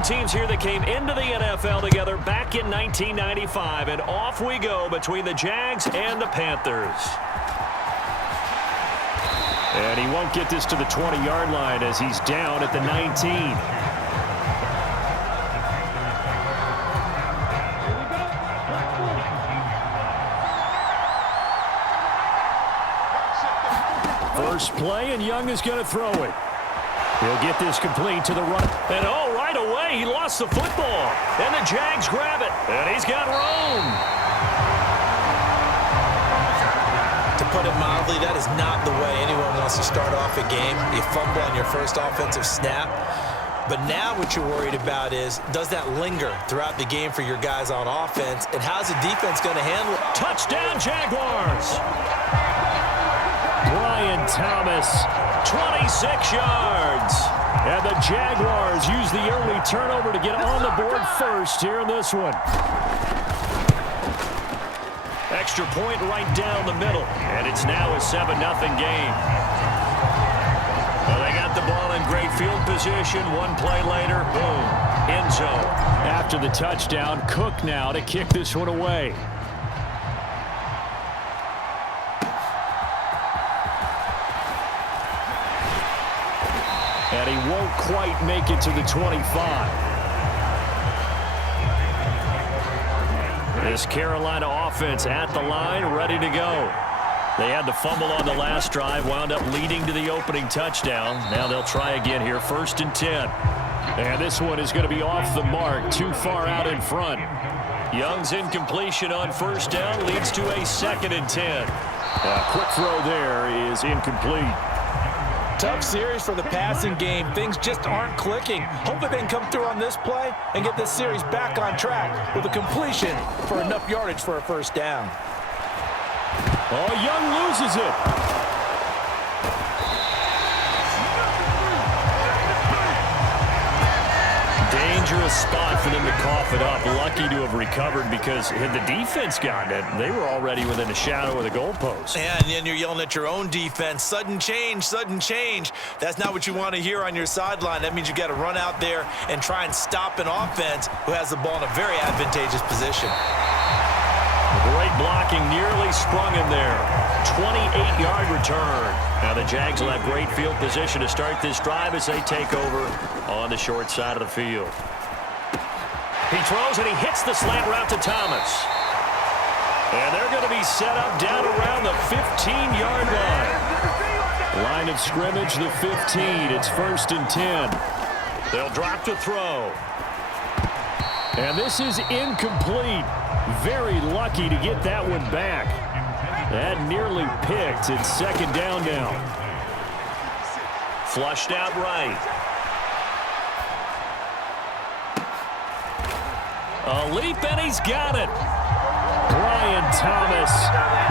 Two teams here that came into the NFL together back in 1995, and off we go between the Jags and the Panthers. And he won't get this to the 20-yard line as he's down at the 19. First play, and Young is going to throw it. He'll get this complete to the run. And oh, right away, he lost the football. And the Jags grab it. And he's got room. To put it mildly, that is not the way anyone wants to start off a game. You fumble on your first offensive snap. But now what you're worried about is, does that linger throughout the game for your guys on offense? And how's the defense going to handle it? Touchdown, Jaguars. Brian Thomas, 26 yards. And the Jaguars use the early turnover to get on the board first here in this one. Extra point right down the middle. And it's now a 7-0 game. Well, they got the ball in great field position. One play later, boom, end zone. After the touchdown, Cook now to kick this one away. And he won't quite make it to the 25. This Carolina offense at the line, ready to go. They had the fumble on the last drive, wound up leading to the opening touchdown. Now they'll try again here, 1st and 10. And this one is going to be off the mark, too far out in front. Young's incompletion on 1st down leads to a 2nd and 10. A quick throw there is incomplete. Tough series for the passing game. Things just aren't clicking. Hopefully they can come through on this play and get this series back on track with a completion for enough yardage for a 1st down. Oh, Young loses it. Dangerous spot for them to cough it up. Lucky to have recovered because had the defense gotten it, they were already within a shadow of the goalpost. And then you're yelling at your own defense. Sudden change, sudden change. That's not what you want to hear on your sideline. That means you got to run out there and try and stop an offense who has the ball in a very advantageous position. Great blocking, nearly sprung him there. 28-yard return. Now the Jags will have great field position to start this drive as they take over on the short side of the field. He throws and he hits the slant route to Thomas. And they're going to be set up down around the 15-yard line. Line of scrimmage, the 15. It's 1st and 10. They'll drop to throw. And this is incomplete. Very lucky to get that one back. That nearly picked. It's 2nd down now. Flushed out right. A leap, and he's got it. Brian Thomas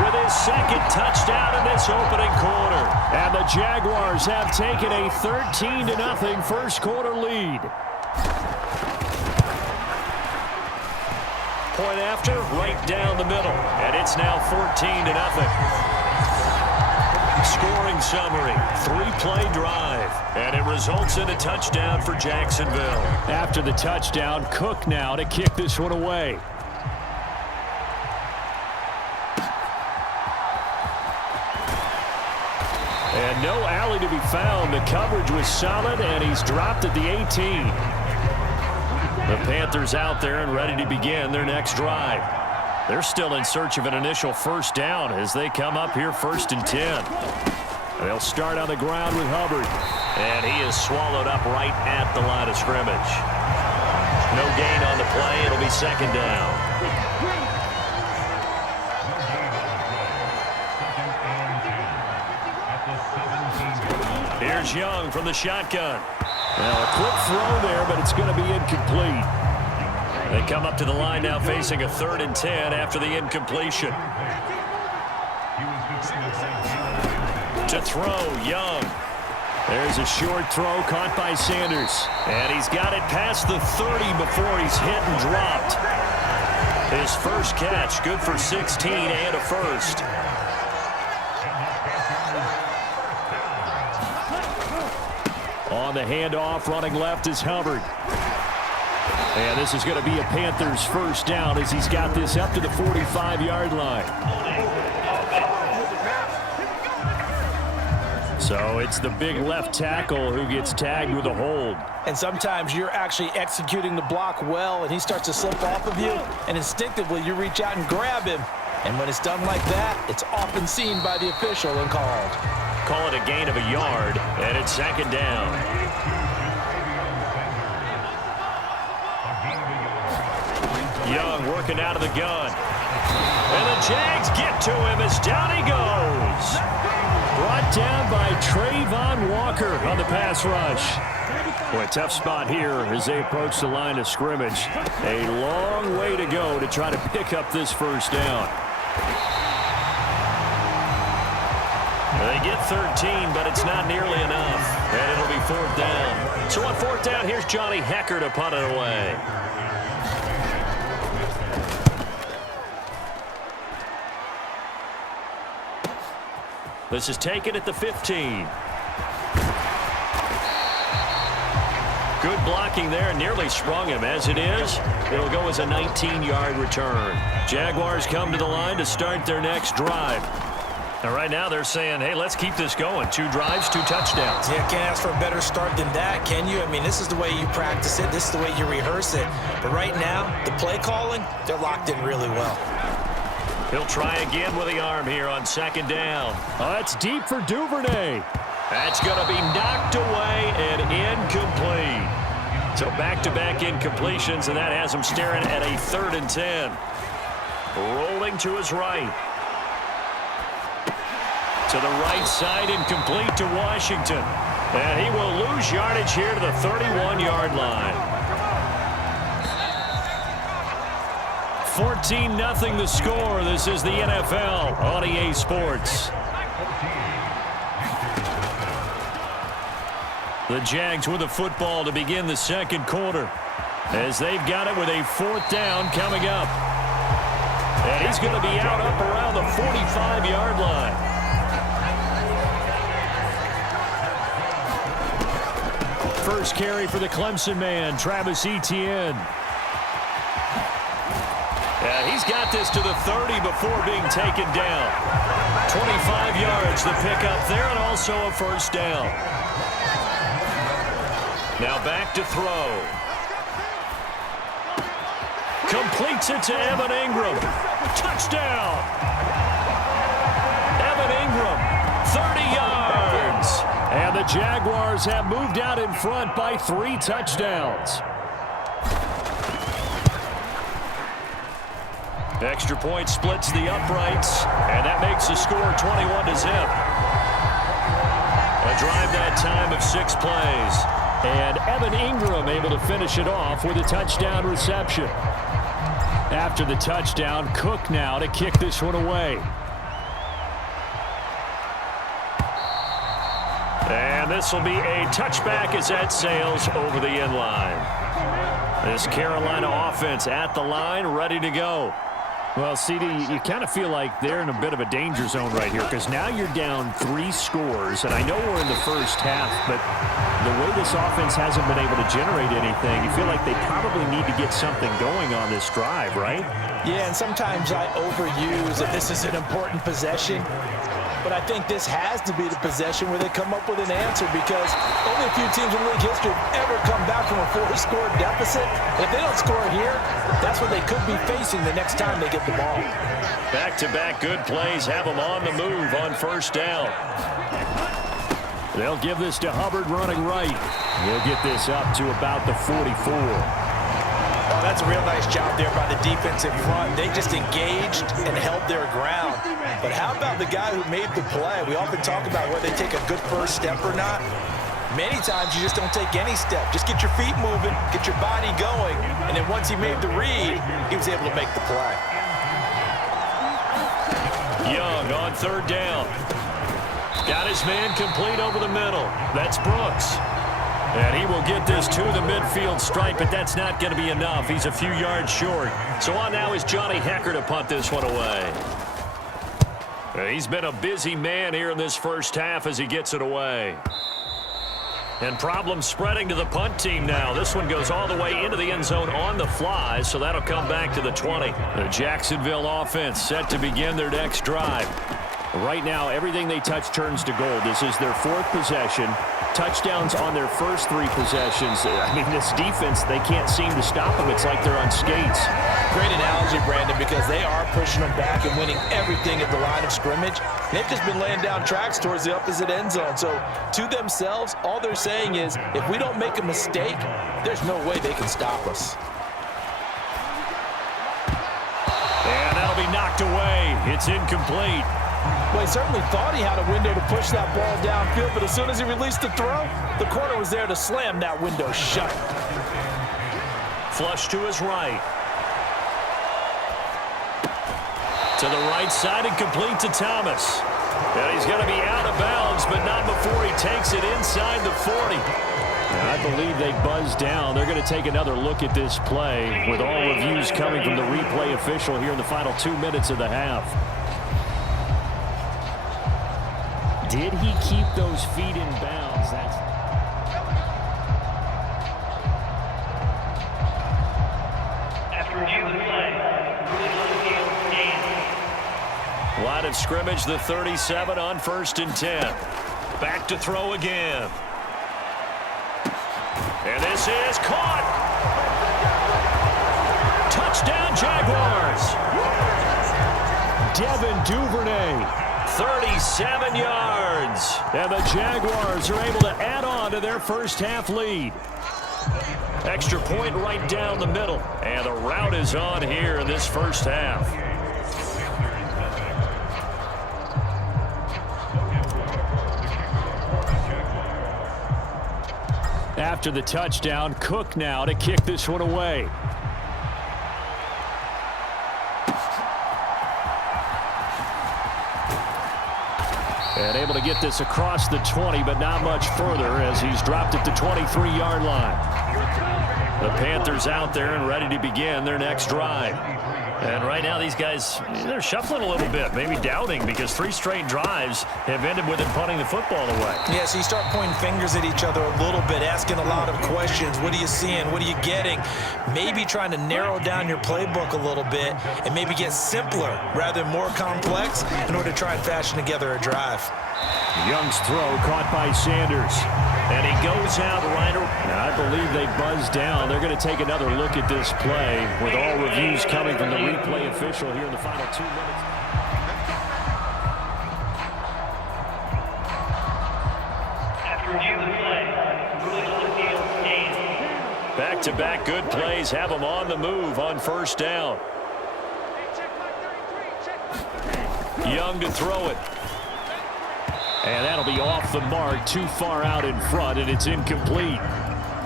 with his 2nd touchdown in this opening quarter. And the Jaguars have taken a 13-0 first quarter lead. Point after, right down the middle. And it's now 14-0. Scoring summary, 3-play drive. And it results in a touchdown for Jacksonville. After the touchdown, Cook now to kick this one away. And no alley to be found. The coverage was solid, and he's dropped at the 18. The Panthers out there and ready to begin their next drive. They're still in search of an initial 1st down as they come up here 1st and 10. They'll start on the ground with Hubbard. And he is swallowed up right at the line of scrimmage. No gain on the play. It'll be 2nd down. Here's Young from the shotgun. Well, a quick throw there, but it's going to be incomplete. They come up to the line now facing a 3rd and 10 after the incompletion. To throw, Young. There's a short throw caught by Sanders. And he's got it past the 30 before he's hit and dropped. His first catch, good for 16 and a 1st. On the handoff, running left is Hubbard. And this is going to be a Panthers first down as he's got this up to the 45-yard line. So it's the big left tackle who gets tagged with a hold. And sometimes you're actually executing the block well, and he starts to slip off of you, and instinctively you reach out and grab him. And when it's done like that, it's often seen by the official and called. Call it a gain of a yard, and it's second down. Young working out of the gun. And the Jags get to him as down he goes. Brought down by Trayvon Walker on the pass rush. Boy, tough spot here as they approach the line of scrimmage. A long way to go to try to pick up this first down. They get 13, but it's not nearly enough. And it'll be fourth down. So on fourth down, here's Johnny Hekker to punt it away. This is taken at the 15. Good blocking there. Nearly sprung him. As it is, it'll go as a 19-yard return. Jaguars come to the line to start their next drive. Now, right now, they're saying, hey, let's keep this going. 2 drives, 2 touchdowns. Yeah, can't ask for a better start than that, can you? I mean, this is the way you practice it. This is the way you rehearse it. But right now, the play calling, they're locked in really well. He'll try again with the arm here on second down. Oh, that's deep for Duvernay. That's going to be knocked away and incomplete. So back-to-back incompletions, and that has him staring at a 3rd and 10. Rolling to his right. To the right side, incomplete to Washington. And he will lose yardage here to the 31-yard line. 14-0 the score. This is the NFL on EA Sports. The Jags with the football to begin the second quarter as they've got it with a 4th down coming up. And he's going to be out up around the 45-yard line. First carry for the Clemson man, Travis Etienne. And he's got this to the 30 before being taken down. 25 yards to pick up there, and also a first down. Now back to throw. Completes it to Evan Ingram. Touchdown! Evan Ingram, 30 yards. And the Jaguars have moved out in front by 3 touchdowns. Extra point splits the uprights, and that makes the score 21-0. A drive that time of 6 plays. And Evan Ingram able to finish it off with a touchdown reception. After the touchdown, Cook now to kick this one away. And this will be a touchback as that sails over the end line. This Carolina offense at the line, ready to go. Well, CD, you kind of feel like they're in a bit of a danger zone right here because now you're down 3 scores, and I know we're in the first half, but the way this offense hasn't been able to generate anything, you feel like they probably need to get something going on this drive, right? Yeah, and sometimes I overuse that this is an important possession, but I think this has to be the possession where they come up with an answer because only a few teams in league history have ever come back from a 4-score deficit. And if they don't score here, that's what they could be facing the next time they get the ball. Back-to-back good plays have them on the move on first down. They'll give this to Hubbard running right. He'll get this up to about the 44. Oh, that's a real nice job there by the defense in front. They just engaged and held their ground. But how about the guy who made the play? We often talk about whether they take a good first step or not. Many times you just don't take any step. Just get your feet moving, get your body going, and then once he made the read, he was able to make the play. Young on 3rd down. Got his man complete over the middle. That's Brooks. And he will get this to the midfield stripe, but that's not going to be enough. He's a few yards short. So on now is Johnny Hekker to punt this one away. He's been a busy man here in this first half as he gets it away. And problems spreading to the punt team now. This one goes all the way into the end zone on the fly, so that'll come back to the 20. The Jacksonville offense set to begin their next drive. Right now, everything they touch turns to gold. This is their 4th possession. Touchdowns on their first 3 possessions. I mean, this defense, they can't seem to stop them. It's like they're on skates. Great analogy, Brandon, because they are pushing them back and winning everything at the line of scrimmage. They've just been laying down tracks towards the opposite end zone. So, to themselves, all they're saying is, if we don't make a mistake, there's no way they can stop us. And that'll be knocked away. It's incomplete. Well, he certainly thought he had a window to push that ball downfield, but as soon as he released the throw, the corner was there to slam that window shut. Flush to his right. To the right side and complete to Thomas. And he's going to be out of bounds, but not before he takes it inside the 40. And I believe they buzzed down. They're going to take another look at this play with all reviews coming from the replay official here in the final 2 minutes of the half. Did he keep those feet in bounds? After review of the play, line of scrimmage, the 37 on 1st and 10. Back to throw again. And this is caught. Touchdown, Jaguars. Devin Duvernay. 37 yards. And the Jaguars are able to add on to their first half lead. Extra point right down the middle. And the route is on here in this first half. After the touchdown, Cook now to kick this one away. And able to get this across the 20, but not much further as he's dropped at the 23-yard line. The Panthers out there and ready to begin their next drive. And right now these guys, they're shuffling a little bit, maybe doubting, because 3 straight drives have ended with them punting the football away. Yeah, so you start pointing fingers at each other a little bit, asking a lot of questions. What are you seeing? What are you getting? Maybe trying to narrow down your playbook a little bit and maybe get simpler rather than more complex in order to try and fashion together a drive. Young's throw caught by Sanders. And he goes out right. I believe they buzzed down. They're going to take another look at this play with all reviews coming from the replay official here in the final 2 minutes. after review of the play, ruling on the field, game. Back-to-back good plays have them on the move on 1st down. Young to throw it. And that'll be off the mark, too far out in front, and it's incomplete.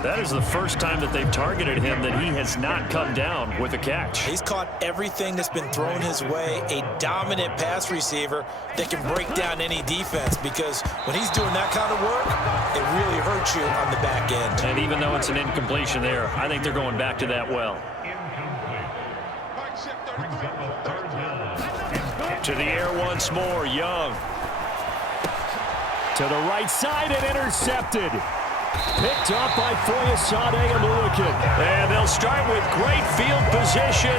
That is the first time that they've targeted him that he has not come down with a catch. He's caught everything that's been thrown his way, a dominant pass receiver that can break down any defense, because when he's doing that kind of work, it really hurts you on the back end. And even though it's an incompletion there, I think they're going back to that well. To the air once more, Young. To the right side and intercepted. Picked up by Foyesade and Lewican. And they'll start with great field position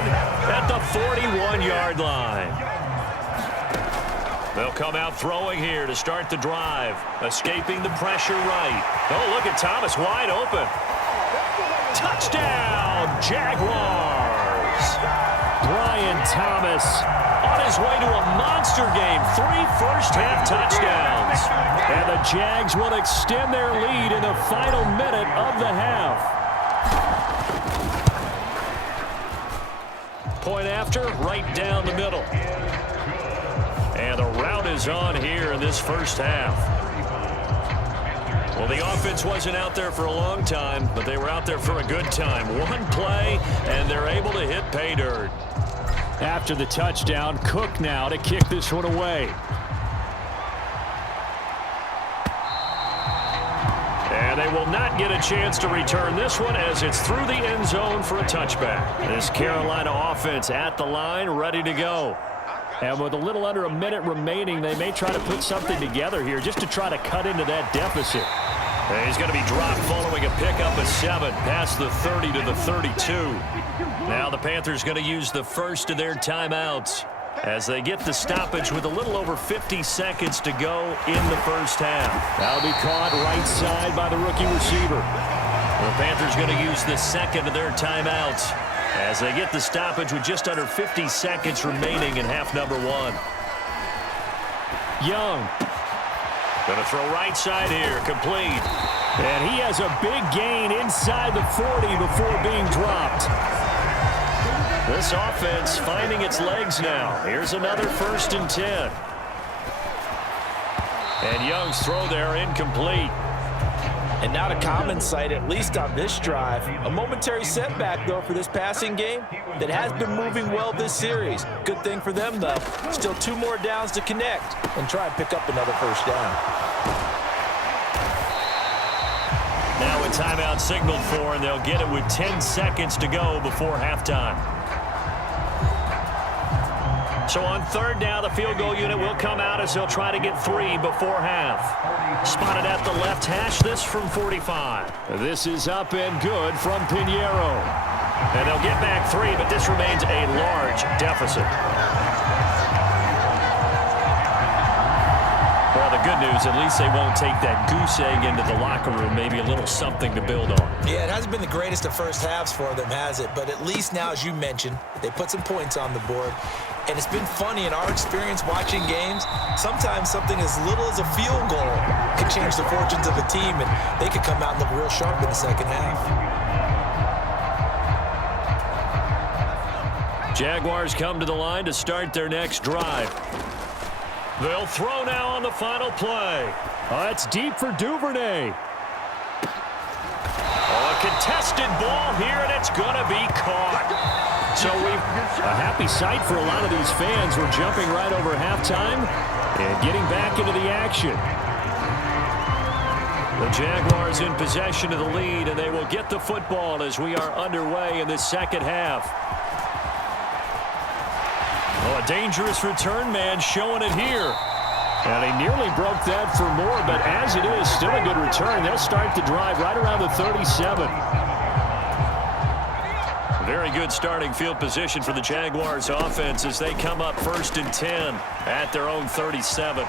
at the 41-yard line. They'll come out throwing here to start the drive. Escaping the pressure right. Oh, look at Thomas wide open. Touchdown, Jaguars. Brian Thomas on his way to a monster game. 3 first-half touchdowns. And the Jags will extend their lead in the final minute of the half. Point after, right down the middle. And the route is on here in this first half. Well, the offense wasn't out there for a long time, but they were out there for a good time. One play, and they're able to hit pay dirt. After the touchdown, Cook now to kick this one away. And they will not get a chance to return this one as it's through the end zone for a touchback. This Carolina offense at the line, ready to go. And with a little under a minute remaining, they may try to put something together here just to try to cut into that deficit. And he's going to be dropped following a pickup of 7 past the 30 to the 32. Now the Panthers going to use the first of their timeouts as they get the stoppage with a little over 50 seconds to go in the first half. That'll be caught right side by the rookie receiver. The Panthers going to use the second of their timeouts as they get the stoppage with just under 50 seconds remaining in half number 1. Young. Going to throw right side here, complete. And he has a big gain inside the 40 before being dropped. This offense finding its legs now. Here's another 1st and 10. And Young's throw there incomplete. And not a common sight, at least on this drive. A momentary setback, though, for this passing game that has been moving well this series. Good thing for them, though. Still 2 more downs to connect and try and pick up another first down. Now a timeout signaled for, and they'll get it with 10 seconds to go before halftime. So on 3rd down, the field goal unit will come out as they'll try to get 3 before half. Spotted at the left hash, this from 45. This is up and good from Pinheiro. And they'll get back 3, but this remains a large deficit. Well, the good news, at least they won't take that goose egg into the locker room. Maybe a little something to build on. Yeah, it hasn't been the greatest of first halves for them, has it? But at least now, as you mentioned, they put some points on the board. And it's been funny in our experience watching games. Sometimes something as little as a field goal can change the fortunes of a team, and they could come out and look real sharp in the second half. Jaguars come to the line to start their next drive. They'll throw now on the final play. It's deep for Duvernay. A contested ball here, and it's going to be caught. So a happy sight for a lot of these fans. We're jumping right over halftime and getting back into the action. The Jaguars in possession of the lead, and they will get the football as we are underway in the second half. Oh, a dangerous return man showing it here. And he nearly broke that for more, but as it is, still a good return. They'll start the drive right around the 37. Very good starting field position for the Jaguars offense as they come up 1st and 10 at their own 37.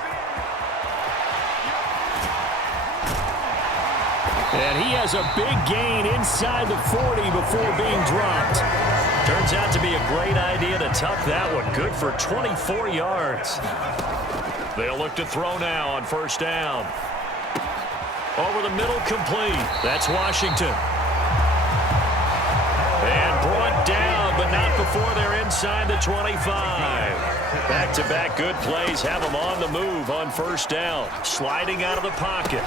And he has a big gain inside the 40 before being dropped. Turns out to be a great idea to tuck that one. Good for 24 yards. They'll look to throw now on 1st down. Over the middle, complete. That's Washington. And brought down, but not before they're inside the 25. Back-to-back good plays have them on the move on 1st down. Sliding out of the pocket.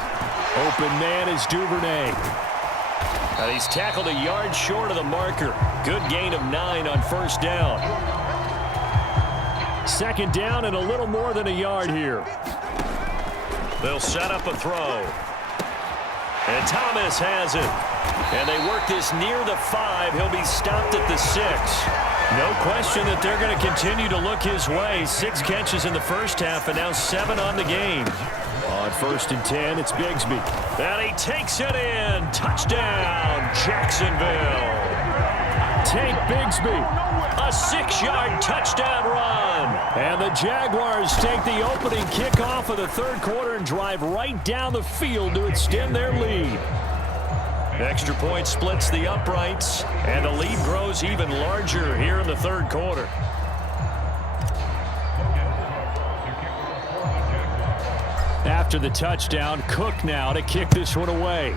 Open man is Duvernay. And he's tackled a yard short of the marker. Good gain of 9 on 1st down. 2nd down and a little more than a yard here. They'll set up a throw. And Thomas has it. And they work this near the 5. He'll be stopped at the 6. No question that they're going to continue to look his way. 6 catches in the first half and now 7 on the game. On 1st and 10, it's Bigsby. And he takes it in. Touchdown, Jacksonville. Tank Bigsby. A 6-yard touchdown run. And the Jaguars take the opening kickoff of the 3rd quarter and drive right down the field to extend their lead. Extra point splits the uprights, and the lead grows even larger here in the 3rd quarter. After the touchdown, Cook now to kick this one away.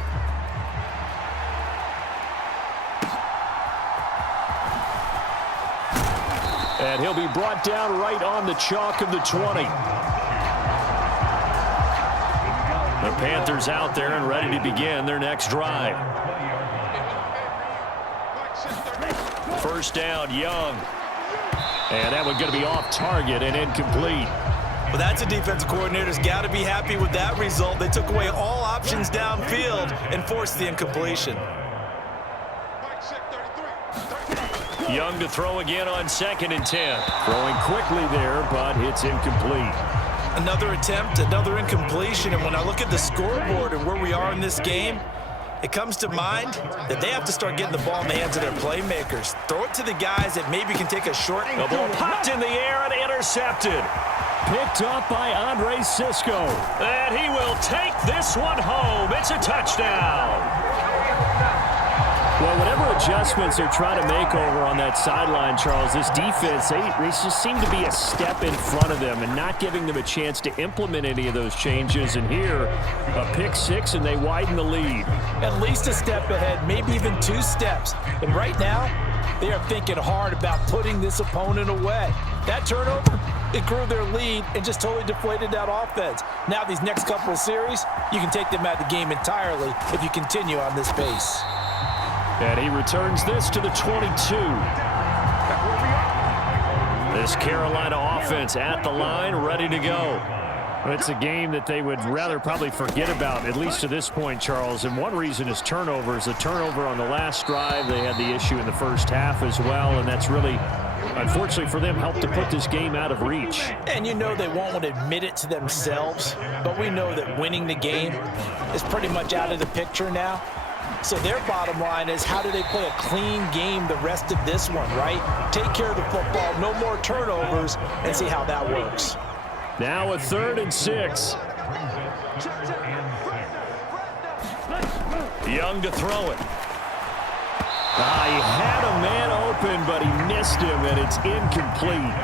And he'll be brought down right on the chalk of the 20. The Panthers out there and ready to begin their next drive. 1st down, Young. And that one's going to be off target and incomplete. Well, that's a defensive coordinator's got to be happy with that result. They took away all options downfield and forced the incompletion. Young to throw again on 2nd and 10. Throwing quickly there, but it's incomplete. Another attempt, another incompletion, and when I look at the scoreboard and where we are in this game, it comes to mind that they have to start getting the ball in the hands of their playmakers. Throw it to the guys that maybe can take a short. The ball popped in the air and intercepted. Picked up by Andre Sisco. And he will take this one home. It's a touchdown. Well, whatever adjustments they're trying to make over on that sideline, Charles, this defense, they just seem to be a step in front of them and not giving them a chance to implement any of those changes. And here, a pick six, and they widen the lead. At least a step ahead, maybe even 2 steps. And right now, they are thinking hard about putting this opponent away. That turnover, it grew their lead and just totally deflated that offense. Now these next couple of series, you can take them out of the game entirely if you continue on this pace. And he returns this to the 22. This Carolina offense at the line, ready to go. It's a game that they would rather probably forget about, at least to this point, Charles. And one reason is turnovers. The turnover on the last drive, they had the issue in the first half as well, and that's really, unfortunately for them, helped to put this game out of reach. And you know they won't want to admit it to themselves, but we know that winning the game is pretty much out of the picture now. So their bottom line is, how do they play a clean game the rest of this one, right? Take care of the football, no more turnovers, and see how that works. Now a 3rd and 6. Young to throw it. He had a man open, but he missed him, and it's incomplete.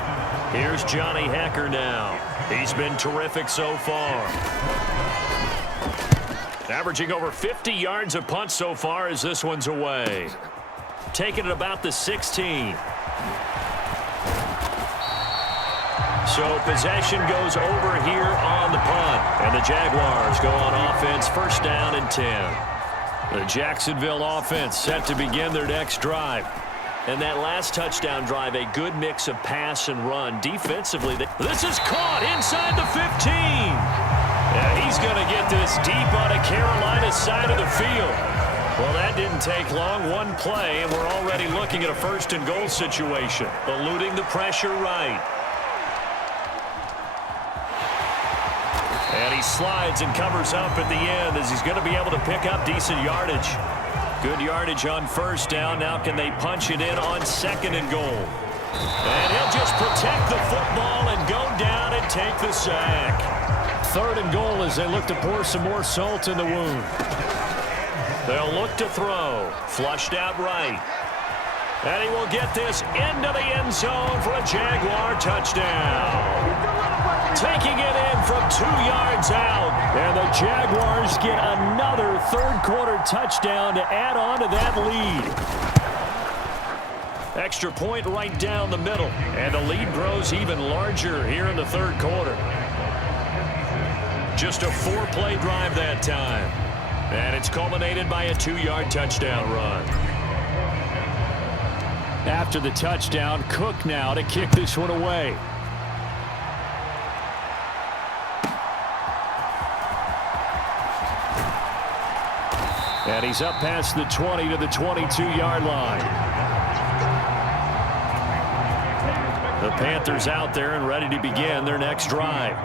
Here's Johnny Hecker now. He's been terrific so far. Averaging over 50 yards a punt so far as this one's away. Taking it about the 16. So possession goes over here on the punt. And the Jaguars go on offense, 1st down and 10. The Jacksonville offense set to begin their next drive. And that last touchdown drive, a good mix of pass and run. Defensively, this is caught inside the 15. Yeah, he's going to get this deep on a Carolina side of the field. Well, that didn't take long. One play, and we're already looking at a 1st and goal situation. Eluding the pressure right. And he slides and covers up at the end as he's going to be able to pick up decent yardage. Good yardage on 1st down. Now can they punch it in on 2nd and goal? And he'll just protect the football and go down and take the sack. 3rd and goal as they look to pour some more salt in the wound. They'll look to throw. Flushed out right. And he will get this into the end zone for a Jaguar touchdown. Taking it in from 2 yards out. And the Jaguars get another 3rd quarter touchdown to add on to that lead. Extra point right down the middle. And the lead grows even larger here in the 3rd quarter. Just a 4-play drive that time. And it's culminated by a 2-yard touchdown run. After the touchdown, Cook now to kick this one away. And he's up past the 20 to the 22-yard line. The Panthers out there and ready to begin their next drive.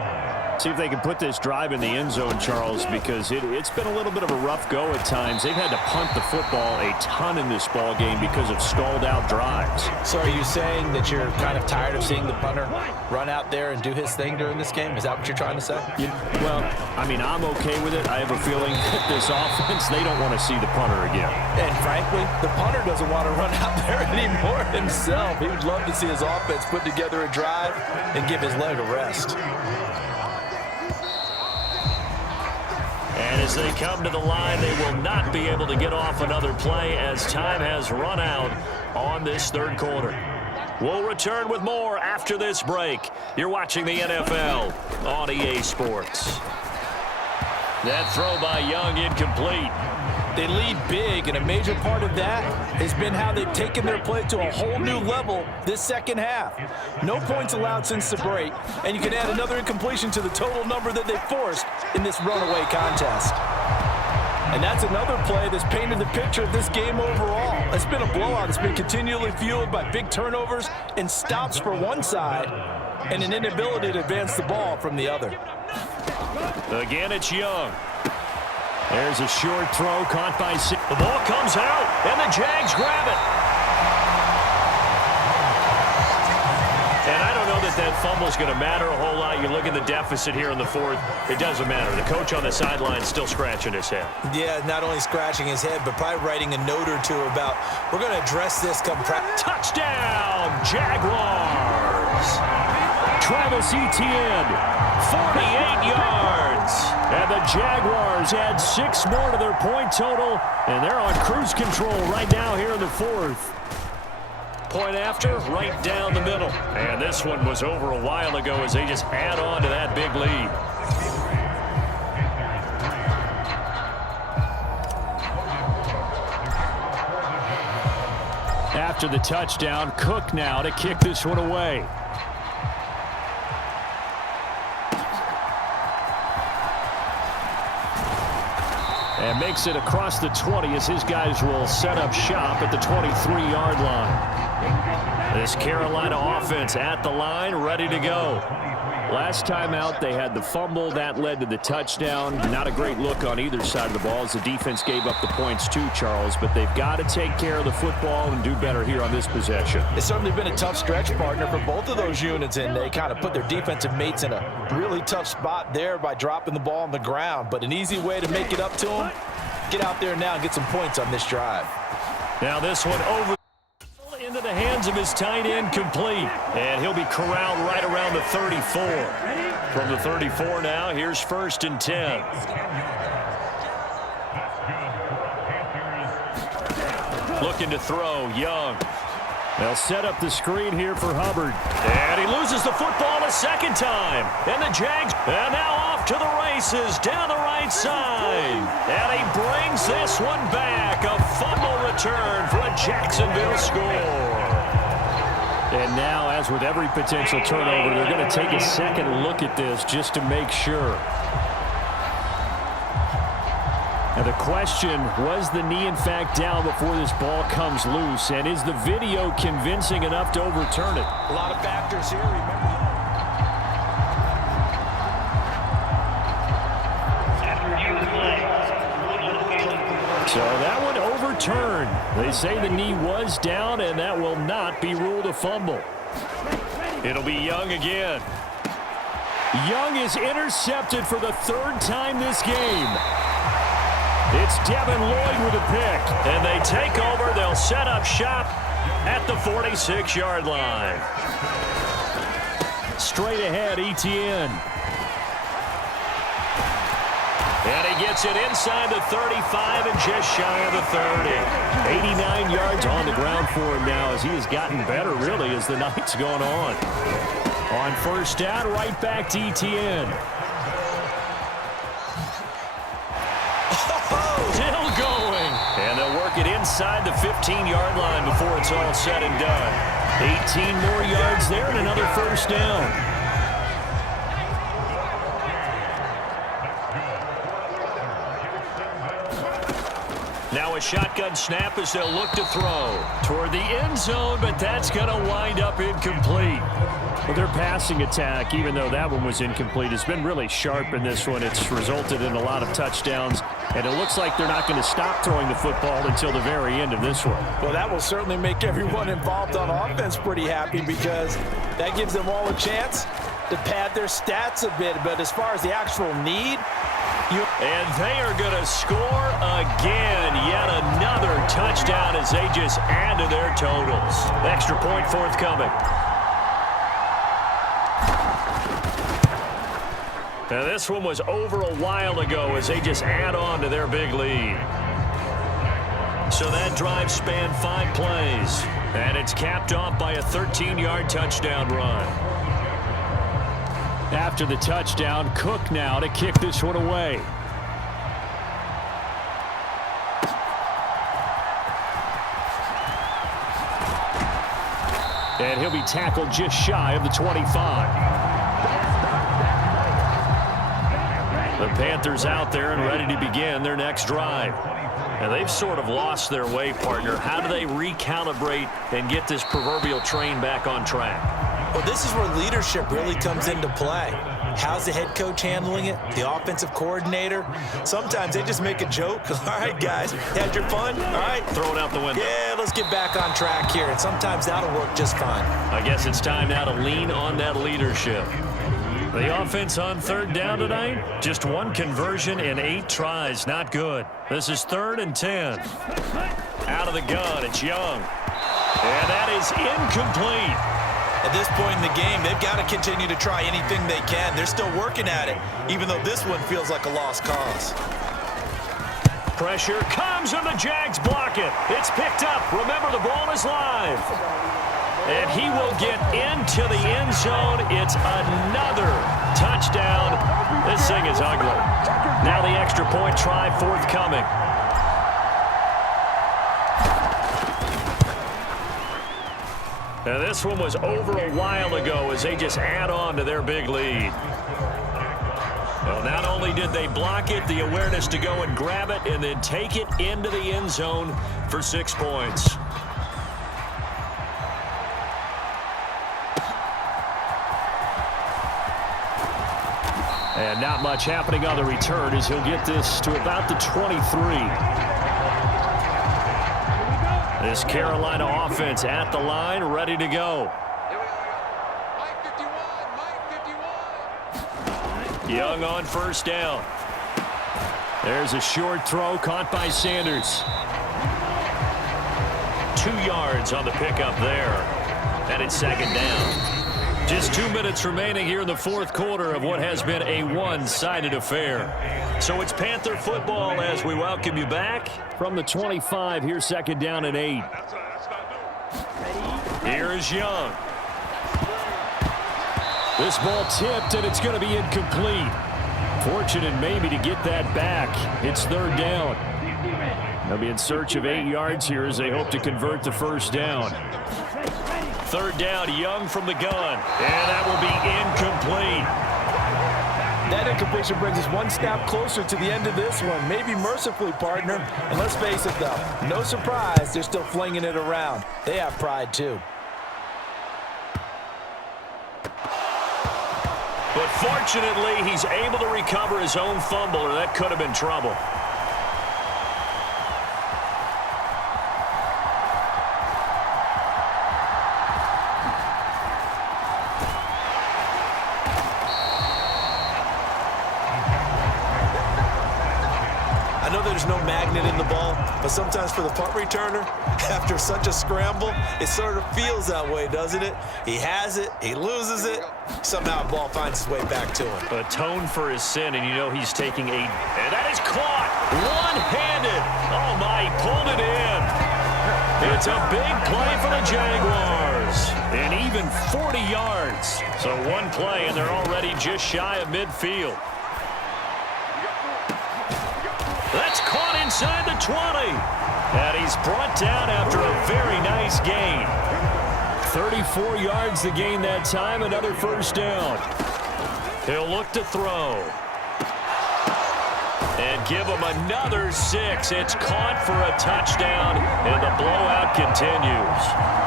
See if they can put this drive in the end zone, Charles, because it's been a little bit of a rough go at times. They've had to punt the football a ton in this ball game because of stalled out drives. So are you saying that you're kind of tired of seeing the punter run out there and do his thing during this game? Is that what you're trying to say? Well, I mean, I'm okay with it. I have a feeling that this offense, they don't want to see the punter again. And frankly, the punter doesn't want to run out there anymore himself. He would love to see his offense put together a drive and give his leg a rest. And as they come to the line, they will not be able to get off another play as time has run out on this 3rd quarter. We'll return with more after this break. You're watching the NFL on EA Sports. That throw by Young incomplete. They lead big, and a major part of that has been how they've taken their play to a whole new level this 2nd half. No points allowed since the break, and you can add another incompletion to the total number that they forced in this runaway contest. And that's another play that's painted the picture of this game overall. It's been a blowout. It's been continually fueled by big turnovers and stops for one side and an inability to advance the ball from the other. Again, it's Young. There's a short throw caught by Six. The ball comes out, and the Jags grab it. And I don't know that fumble is going to matter a whole lot. You look at the deficit here in the fourth. It doesn't matter. The coach on the sideline is still scratching his head. Yeah, not only scratching his head, but probably writing a note or two about, we're going to address this come practice. Touchdown, Jaguars. Travis Etienne, 48 yards. And the Jaguars add 6 more to their point total, and they're on cruise control right now here in the fourth. Point after, right down the middle. And this one was over a while ago as they just add on to that big lead. After the touchdown, Cook now to kick this one away. And makes it across the 20 as his guys will set up shop at the 23-yard line. This Carolina offense at the line, ready to go. Last time out, they had the fumble. That led to the touchdown. Not a great look on either side of the ball as the defense gave up the points too, Charles. But they've got to take care of the football and do better here on this possession. It's certainly been a tough stretch, partner, for both of those units, and they kind of put their defensive mates in a really tough spot there by dropping the ball on the ground. But an easy way to make it up to them, get out there now and get some points on this drive. Now this one over into the hands of his tight end, complete. And he'll be corralled right around the 34. From the 34 now, here's 1st and 10. Looking to throw, Young. They'll set up the screen here for Hubbard. And he loses the football a second time. And the Jags are now off to the races down the right side. And he brings this one back. A fumble return for a Jacksonville score. And now, as with every potential turnover, they're going to take a second look at this just to make sure. Now the question, was the knee in fact down before this ball comes loose? And is the video convincing enough to overturn it? A lot of factors here, remember. So that one overturned. They say the knee was down, and that will not be ruled a fumble. It'll be Young again. Young is intercepted for the 3rd time this game. It's Devin Lloyd with a pick. And they take over. They'll set up shop at the 46-yard line. Straight ahead, Etienne. And he gets it inside the 35 and just shy of the 30. 89 yards on the ground for him now as he has gotten better, really, as the night's gone on. On 1st down, right back to Etienne. Still going. And they'll work it inside the 15-yard line before it's all said and done. 18 more yards there and another 1st down. Now a shotgun snap as they'll look to throw toward the end zone, but that's going to wind up incomplete. Well, their passing attack, even though that one was incomplete, has been really sharp in this one. It's resulted in a lot of touchdowns, and it looks like they're not going to stop throwing the football until the very end of this one. Well, that will certainly make everyone involved on offense pretty happy because that gives them all a chance to pad their stats a bit. But as far as the actual need, and they are going to score again. Yet another touchdown as they just add to their totals. Extra point forthcoming. Now this one was over a while ago as they just add on to their big lead. So that drive spanned 5 plays. And it's capped off by a 13-yard touchdown run. After the touchdown, Cook now to kick this one away. And he'll be tackled just shy of the 25. The Panthers out there and ready to begin their next drive. And they've sort of lost their way, partner. How do they recalibrate and get this proverbial train back on track? Well, this is where leadership really comes into play. How's the head coach handling it? The offensive coordinator? Sometimes they just make a joke. All right, guys, had your fun? All right. Throw it out the window. Yeah, let's get back on track here, and sometimes that'll work just fine. I guess it's time now to lean on that leadership. The offense on third down tonight, just one conversion in 8 tries. Not good. This is 3rd and 10. Out of the gun, it's Young. And that is incomplete. At this point in the game, they've got to continue to try anything they can. They're still working at it, even though this one feels like a lost cause. Pressure comes, and the Jags block it. It's picked up. Remember, the ball is live. And he will get into the end zone. It's another touchdown. This thing is ugly. Now the extra point try forthcoming. Now this one was over a while ago as they just add on to their big lead. Well, not only did they block it, the awareness to go and grab it and then take it into the end zone for 6 points. And not much happening on the return as he'll get this to about the 23. This Carolina offense at the line, ready to go. Young on first down. There's a short throw caught by Sanders. 2 yards on the pickup there. And it's 2nd down. Just 2 minutes remaining here in the 4th quarter of what has been a one-sided affair. So it's Panther football as we welcome you back from the 25. Here's 2nd down and 8. Here is Young. This ball tipped, and it's going to be incomplete. Fortunate maybe to get that back. It's 3rd down. They'll be in search of 8 yards here as they hope to convert the first down. 3rd down, Young from the gun. And that will be incomplete. That incompletion brings us one step closer to the end of this one. Maybe mercifully, partner. And let's face it, though, no surprise, they're still flinging it around. They have pride, too. But fortunately, he's able to recover his own fumble, or that could have been trouble. I know there's no magnet in the ball, but sometimes for the punt returner, after such a scramble, it sort of feels that way, doesn't it? He has it, he loses it, somehow the ball finds its way back to him. Atone for his sin, and you know he's taking a... And that is caught! One-handed! Oh, my, he pulled it in. It's a big play for the Jaguars. And even 40 yards. So one play, and they're already just shy of midfield. That's caught inside the 20. And he's brought down after a very nice gain. 34 yards to gain that time, another first down. He'll look to throw. And give him another 6. It's caught for a touchdown, and the blowout continues.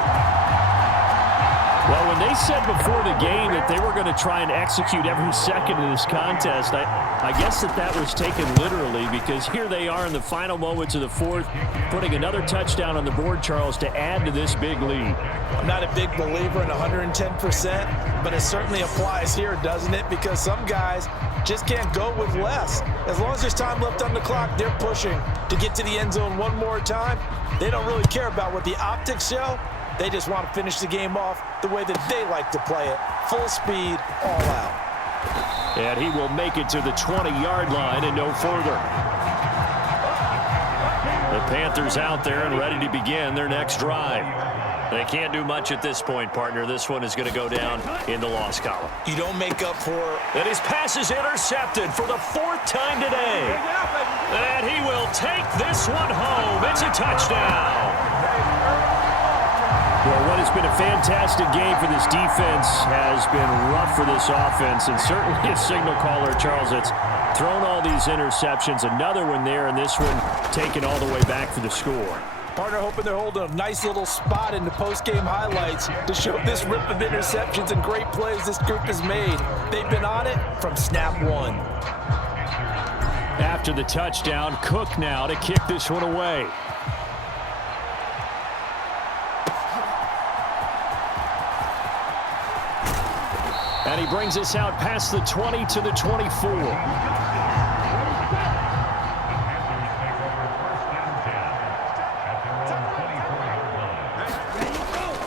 Well, when they said before the game that they were going to try and execute every second of this contest, I guess that was taken literally, because here they are in the final moments of the 4th, putting another touchdown on the board, Charles, to add to this big lead. I'm not a big believer in 110%, but it certainly applies here, doesn't it? Because some guys just can't go with less. As long as there's time left on the clock, they're pushing to get to the end zone one more time. They don't really care about what the optics show. They just want to finish the game off the way that they like to play it. Full speed, all out. And he will make it to the 20-yard line and no further. The Panthers out there and ready to begin their next drive. They can't do much at this point, partner. This one is going to go down in the loss column. You don't make up for... And his pass is intercepted for the 4th time today. And he will take this one home. It's a touchdown. Well, what has been a fantastic game for this defense has been rough for this offense, and certainly a signal caller, Charles, that's thrown all these interceptions. Another one there, and this one taken all the way back for the score. Partner hoping they're holding a nice little spot in the post-game highlights to show this rip of interceptions and great plays this group has made. They've been on it from snap one. After the touchdown, Cook now to kick this one away. And he brings us out past the 20 to the 24.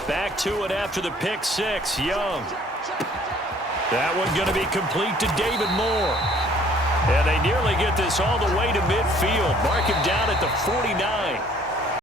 Back to it after the pick six. Young. That one going to be complete to David Moore. And they nearly get this all the way to midfield. Mark him down at the 49.